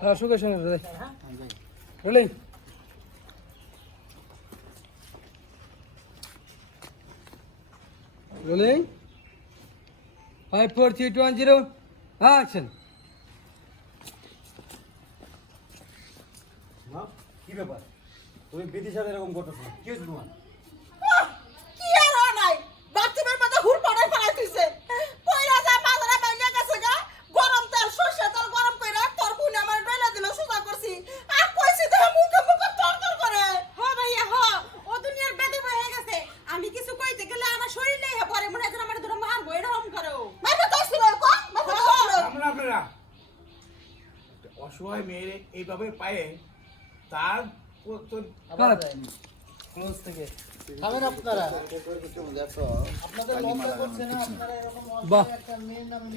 হ্যাঁ সুখে শুনে রোলিং রোলিং 5 4 3 2 1 0 অ্যাকশন কি ব্যাপার তুমি বিদেশে এরকম করতেছো কি হয়েছে তোমার কি আর হয় নাই বাথরুমের মধ্যে হুড় পাড়ায় পাড়ায় তুইছে কইরা যা বাজারে বাইরে গেছে গা গরম তেল সরষে তেল গরম কইরা তোর বুন আমার ডইলা দিল সুজা করছি আর কইছি তো মুখে মুখে তরতর করে হ ভাইয়া হ ও দুনিয়ার বেদে হয়ে গেছে আমি কিছু কইতে গেলে আমার শরীরে পরে মনে হয় আমার দুটো মারবো এরকম করো মাইটা দইছিল কোন মাইটা দইছিল আপনারা অসহায় মেয়ের এইভাবে পায়ে তার ক্লোজ থেকে খাবেন আপনারা আপনাদের মন করছে না আপনারা এরকম বাহ একটা মেয়ের নামে